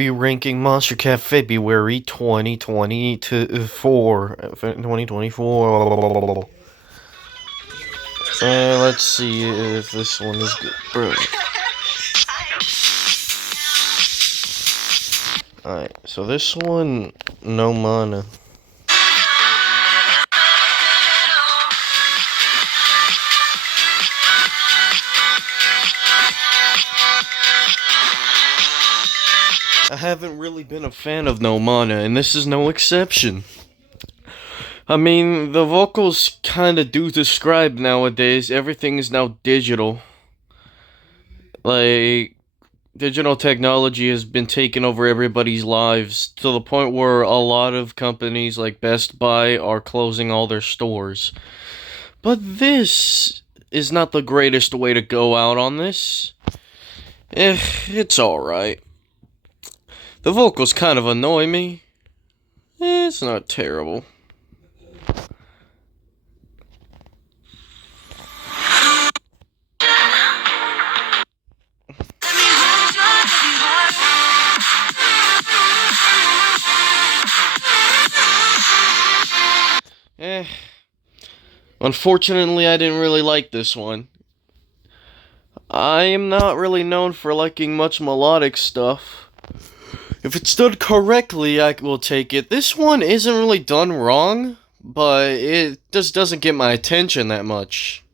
be ranking Monstercat February 2024. 2024. Let's see if this one is good. Bro. Alright, so this one, no mana. I haven't really been a fan of no mana, and this is no exception. I mean, the vocals kinda do describe nowadays, everything is now digital. Like, digital technology has been taking over everybody's lives to the point where a lot of companies like Best Buy are closing all their stores. But this is not the greatest way to go out on this. It's alright. The vocals kind of annoy me. It's not terrible. Unfortunately, I didn't really like this one. I am not really known for liking much melodic stuff. If it's done correctly, I will take it. This one isn't really done wrong, but it just doesn't get my attention that much.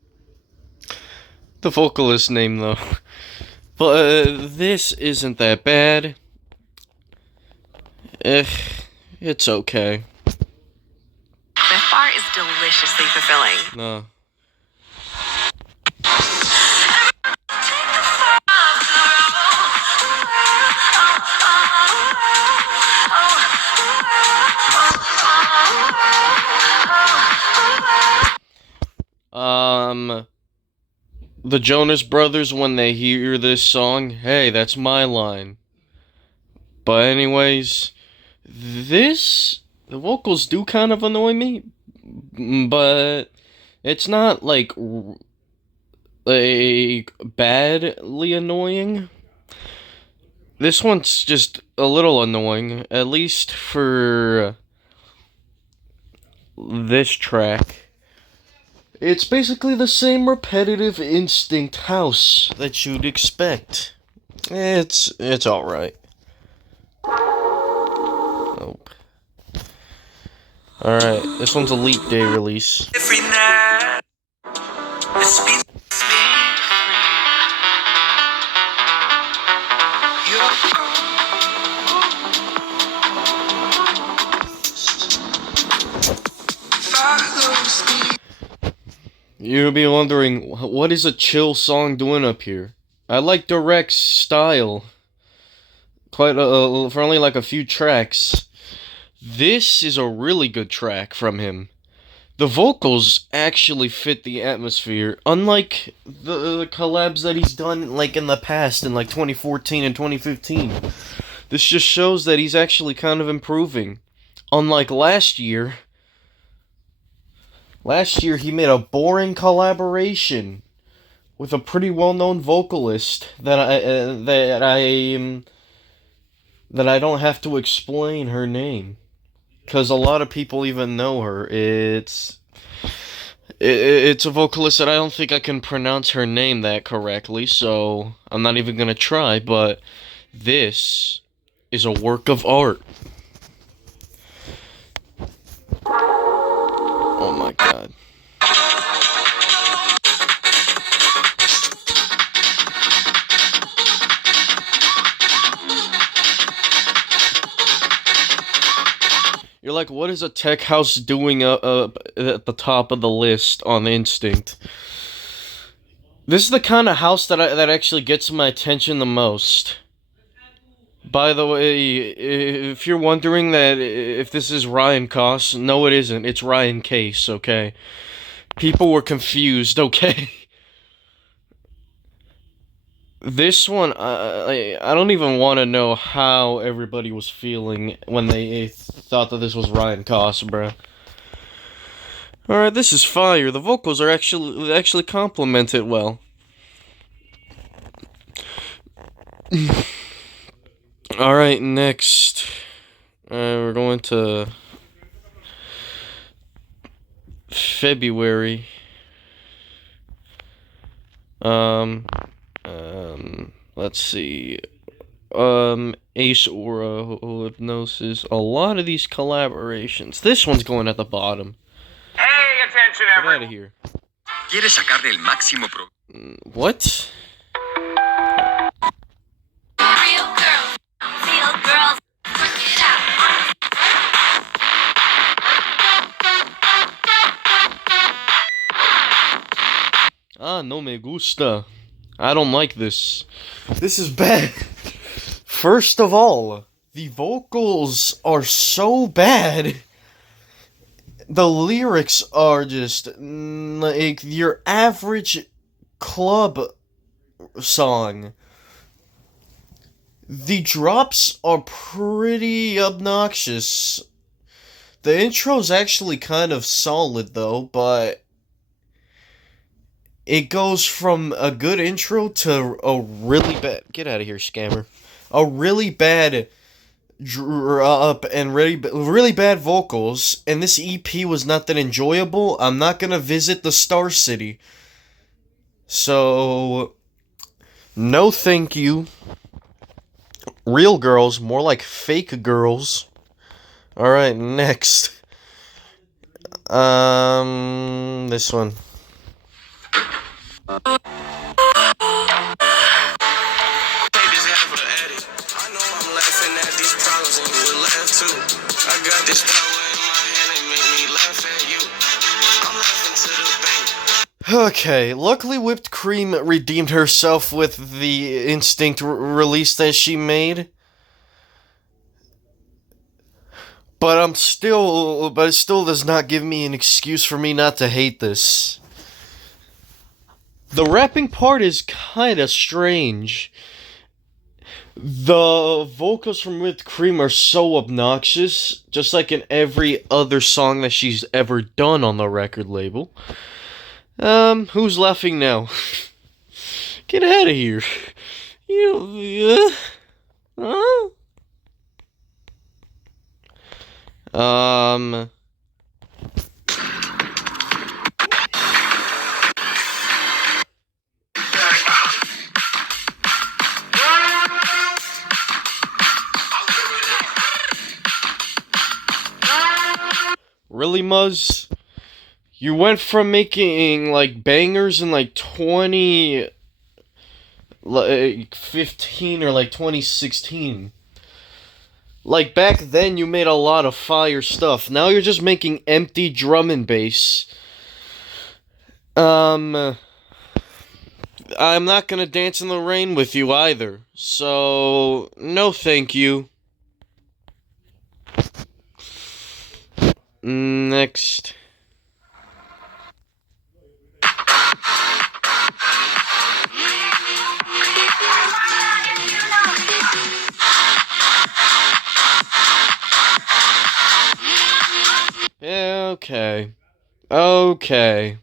The vocalist name, though. But this isn't that bad. It's okay. The bar is deliciously fulfilling. No. The Jonas Brothers, when they hear this song, hey, that's my line. But anyways, the vocals do kind of annoy me, but it's not like badly annoying. This one's just a little annoying, at least for this track. It's basically the same repetitive Instinct house that you'd expect. It's alright. Nope. Alright, this one's a Leap Day release. Every night, it's been You'll be wondering, what is a chill song doing up here? I like Direct's style. For only like a few tracks. This is a really good track from him. The vocals actually fit the atmosphere, unlike the collabs that he's done like in the past, in like 2014 and 2015. This just shows that he's actually kind of improving. Unlike last year, he made a boring collaboration with a pretty well-known vocalist that I don't have to explain her name, because a lot of people even know her. It's a vocalist that I don't think I can pronounce her name that correctly, so I'm not even gonna try, but this is a work of art. Oh my god. You're like, what is a tech house doing up at the top of the list on Instinct? This is the kind of house that actually gets my attention the most. By the way, if you're wondering that if this is Ryan Koss, no it isn't. It's Ryan Case, okay? People were confused, okay? This one, I don't even want to know how everybody was feeling when they thought that this was Ryan Koss, bruh. Alright, this is fire. The vocals are actually complement it well. Alright, next. We're going to February. Let's see. Ace Aura, Hypnosis. A lot of these collaborations. This one's going at the bottom. Hey, attention, Get everyone. out of here. ¿Quieres sacarle el máximo What? Real girls, real girls, work it out. Ah, no me gusta. I don't like this. This is bad. First of all, the vocals are so bad. The lyrics are just like your average club song. The drops are pretty obnoxious. The intro's actually kind of solid though, but it goes from a good intro to a really bad. Get out of here, scammer. A really bad drop and really bad vocals, and this EP was not that enjoyable. I'm not gonna visit the Star City. So, no thank you. Real girls, more like fake girls. Alright, next. This one. Take this half of the addict. I know I'm laughing at these problems and you will laugh too. I got this power in my hand and make me laugh at you. I'm laughing to the bank. Okay, luckily Whipped Cream redeemed herself with the Instinct release that she made. But it still does not give me an excuse for me not to hate this. The rapping part is kinda strange. The vocals from Whipped Cream are so obnoxious, just like in every other song that she's ever done on the record label. Who's laughing now? Get out of here. You, huh? Really, Muzz? You went from making, like, bangers in, like, 2015 or, like, 2016. Like, back then, you made a lot of fire stuff. Now you're just making empty drum and bass. I'm not gonna dance in the rain with you either. So, no thank you. Next. Yeah, okay. Okay.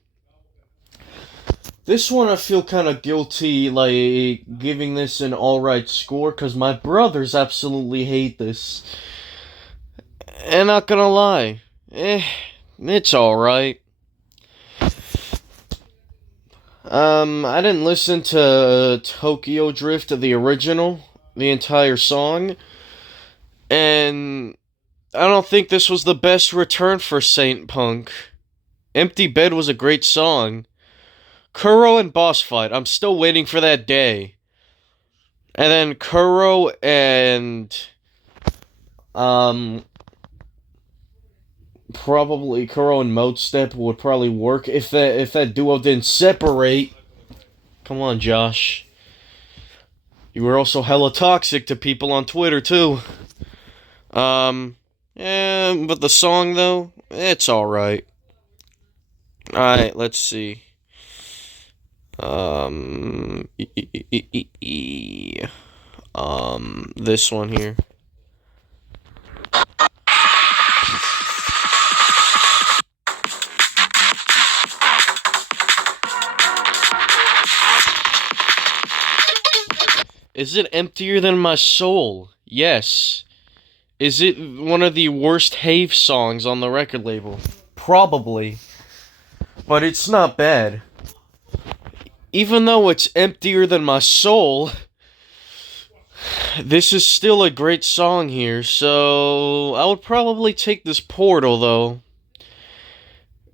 This one I feel kind of guilty, like, giving this an alright score, because my brothers absolutely hate this. And not gonna lie, it's alright. I didn't listen to Tokyo Drift, the original, the entire song, and I don't think this was the best return for Saint Punk. Empty Bed was a great song. Kuro and Boss Fight, I'm still waiting for that day. And then Kuro and probably Kuro and Mode Step would probably work if that duo didn't separate. Come on, Josh. You were also hella toxic to people on Twitter too. Yeah, but the song though, it's alright. Alright, let's see. This one here. Is it emptier than my soul? Yes. Is it one of the worst Have songs on the record label? Probably. But it's not bad. Even though it's emptier than my soul, this is still a great song here, so I would probably take this Portal, though.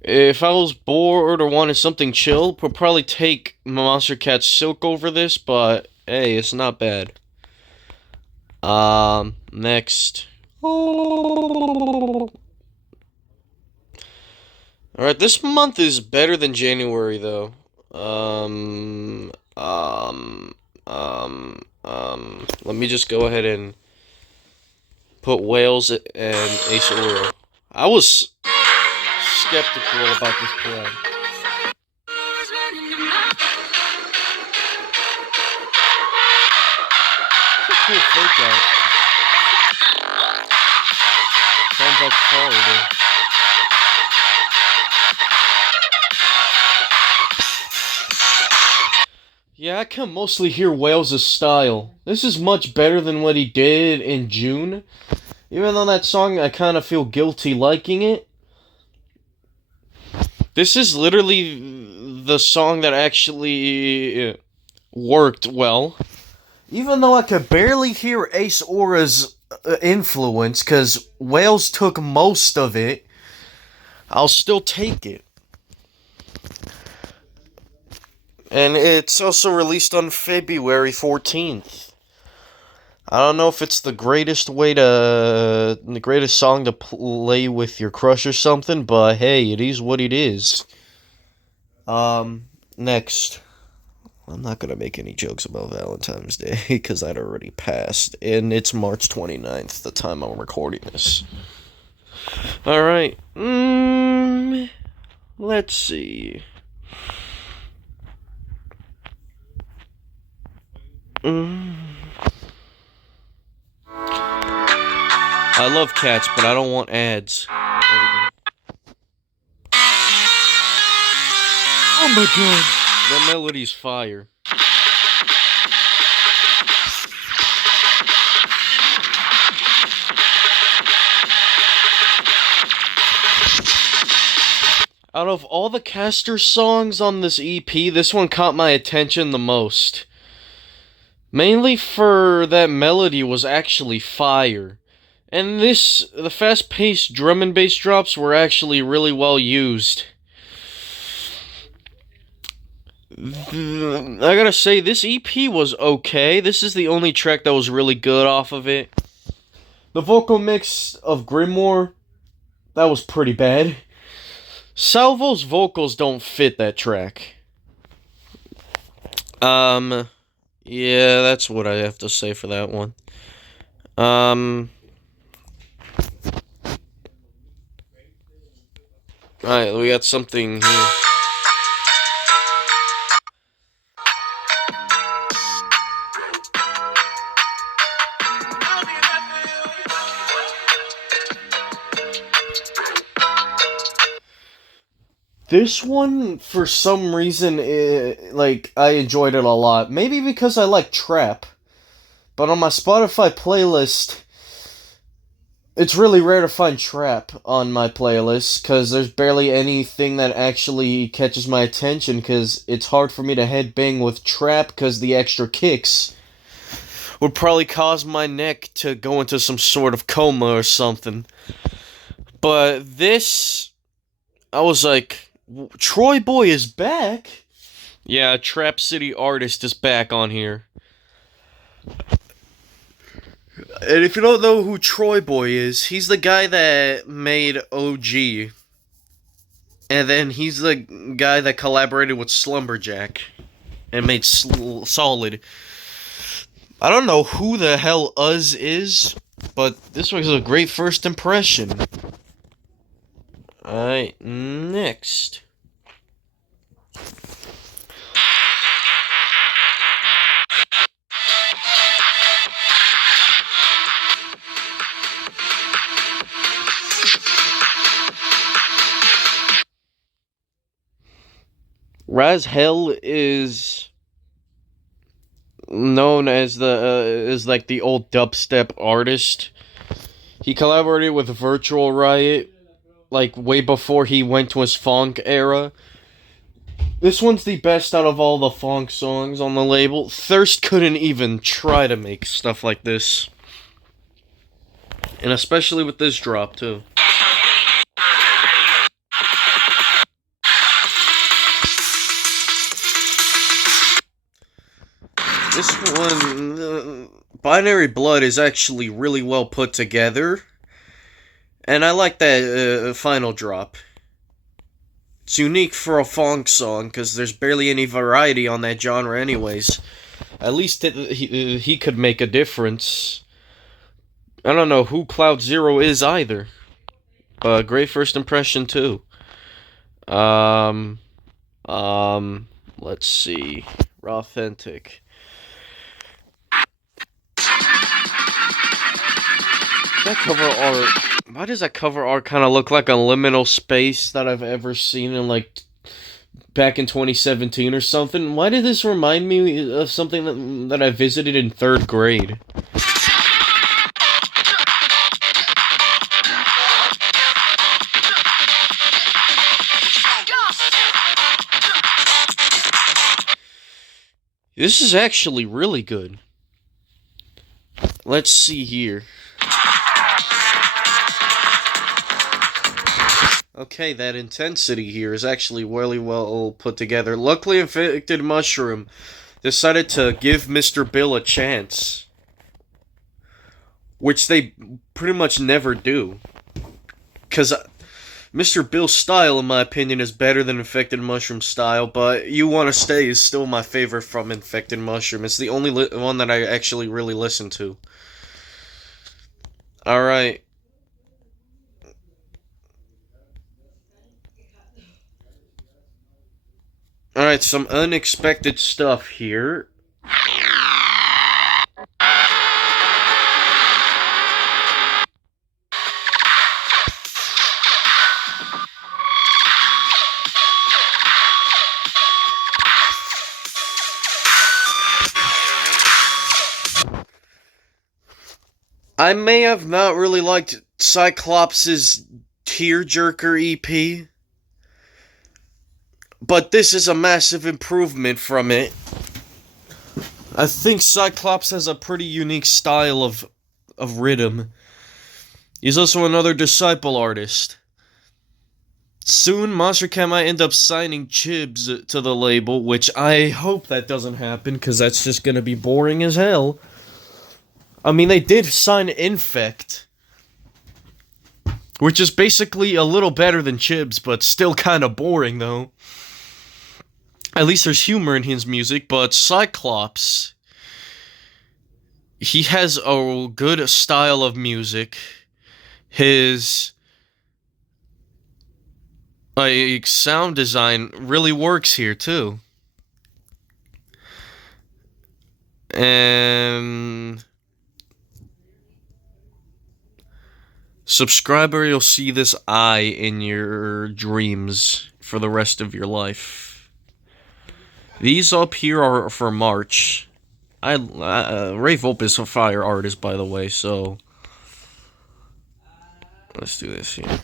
If I was bored or wanted something chill, would probably take Monstercat Silk over this, but hey, it's not bad. Next. Alright, this month is better than January, though. Let me just go ahead and put Wales and Ace Oro. I was skeptical about this collab. It's a cool fake out. Sounds like fall, dude. Yeah, I can mostly hear Wales' style. This is much better than what he did in June. Even though that song, I kind of feel guilty liking it. This is literally the song that actually worked well. Even though I could barely hear Ace Aura's influence, because Wales took most of it, I'll still take it. And it's also released on February 14th. I don't know if it's the greatest song to play with your crush or something, but hey, it is what it is. Next. I'm not gonna make any jokes about Valentine's Day, because that already passed, and it's March 29th, the time I'm recording this. Alright, let's see. I love cats, but I don't want ads. Oh my god. That melody's fire. Out of all the Caster songs on this EP, this one caught my attention the most. Mainly for that melody was actually fire. And the fast-paced drum and bass drops were actually really well used. I gotta say, this EP was okay. This is the only track that was really good off of it. The vocal mix of Grimoire, that was pretty bad. Salvo's vocals don't fit that track. Yeah, that's what I have to say for that one. Alright, we got something here. This one, for some reason, I enjoyed it a lot. Maybe because I like trap. But on my Spotify playlist, it's really rare to find trap on my playlist, because there's barely anything that actually catches my attention, because it's hard for me to headbang with trap, because the extra kicks would probably cause my neck to go into some sort of coma or something. But this, I was like, Troy Boy is back? Yeah, Trap City Artist is back on here. And if you don't know who Troy Boy is, he's the guy that made OG. And then he's the guy that collaborated with Slumberjack and made Solid. I don't know who the hell Uz is, but this was a great first impression. Alright, next. Raz Hell is known as the as like the old dubstep artist. He collaborated with Virtual Riot like way before he went to his funk era. This one's the best out of all the funk songs on the label. Thirst couldn't even try to make stuff like this. And especially with this drop, too. This one, Binary Blood, is actually really well put together. And I like that final drop. It's unique for a funk song, because there's barely any variety on that genre anyways. At least he could make a difference. I don't know who Cloud Zero is either. Great first impression too. Let's see. Authentic. That cover art. Why does that cover art kind of look like a liminal space that I've ever seen in like back in 2017 or something? Why did this remind me of something that I visited in 3rd grade? This is actually really good. Let's see here. Okay, that intensity here is actually really well put together. Luckily, Infected Mushroom decided to give Mr. Bill a chance, which they pretty much never do. Because Mr. Bill's style, in my opinion, is better than Infected Mushroom's style, but You Wanna Stay is still my favorite from Infected Mushroom. It's the only one that I actually really listen to. Alright. Alright, some unexpected stuff here. I may have not really liked Cyclops' Tearjerker EP, but this is a massive improvement from it. I think Cyclops has a pretty unique style of rhythm. He's also another Disciple artist. Soon, Monstercat might end up signing Chibs to the label, which I hope that doesn't happen, because that's just gonna be boring as hell. I mean, they did sign Infect, which is basically a little better than Chibs, but still kind of boring, though. At least there's humor in his music, but Cyclops, he has a good style of music. His sound design really works here, too. And subscriber, you'll see this eye in your dreams for the rest of your life. These up here are for March. Ray Volp is a fire artist, by the way, so let's do this here.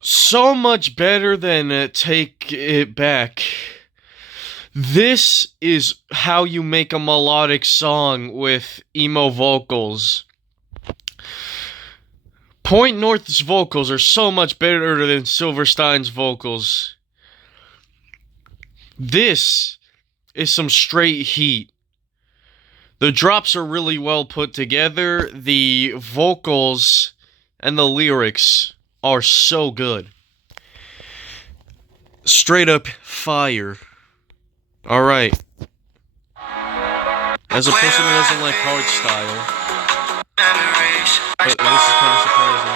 So much better than Take It Back. This is how you make a melodic song with emo vocals. Point North's vocals are so much better than Silverstein's vocals. This is some straight heat. The drops are really well put together. The vocals and the lyrics are so good. Straight up fire. Alright. As a person who doesn't like hard style, but this is kind of surprising.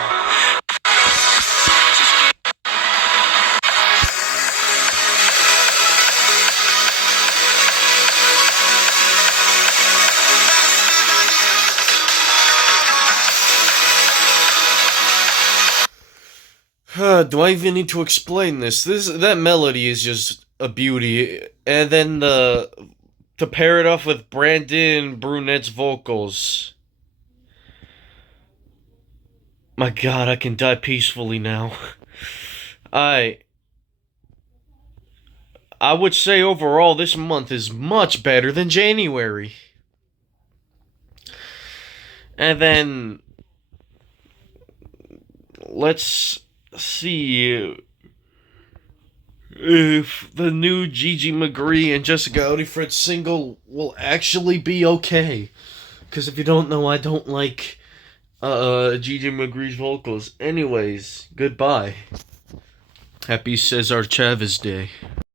Do I even need to explain this? That melody is just a beauty, and then to pair it off with Brandon Brunette's vocals. My God, I can die peacefully now. I I would say overall this month is much better than January. And then let's see if the new Gigi McGree and Jessica Odifred single will actually be okay. Because if you don't know, I don't like Gigi McGree's vocals. Anyways, goodbye. Happy Cesar Chavez Day.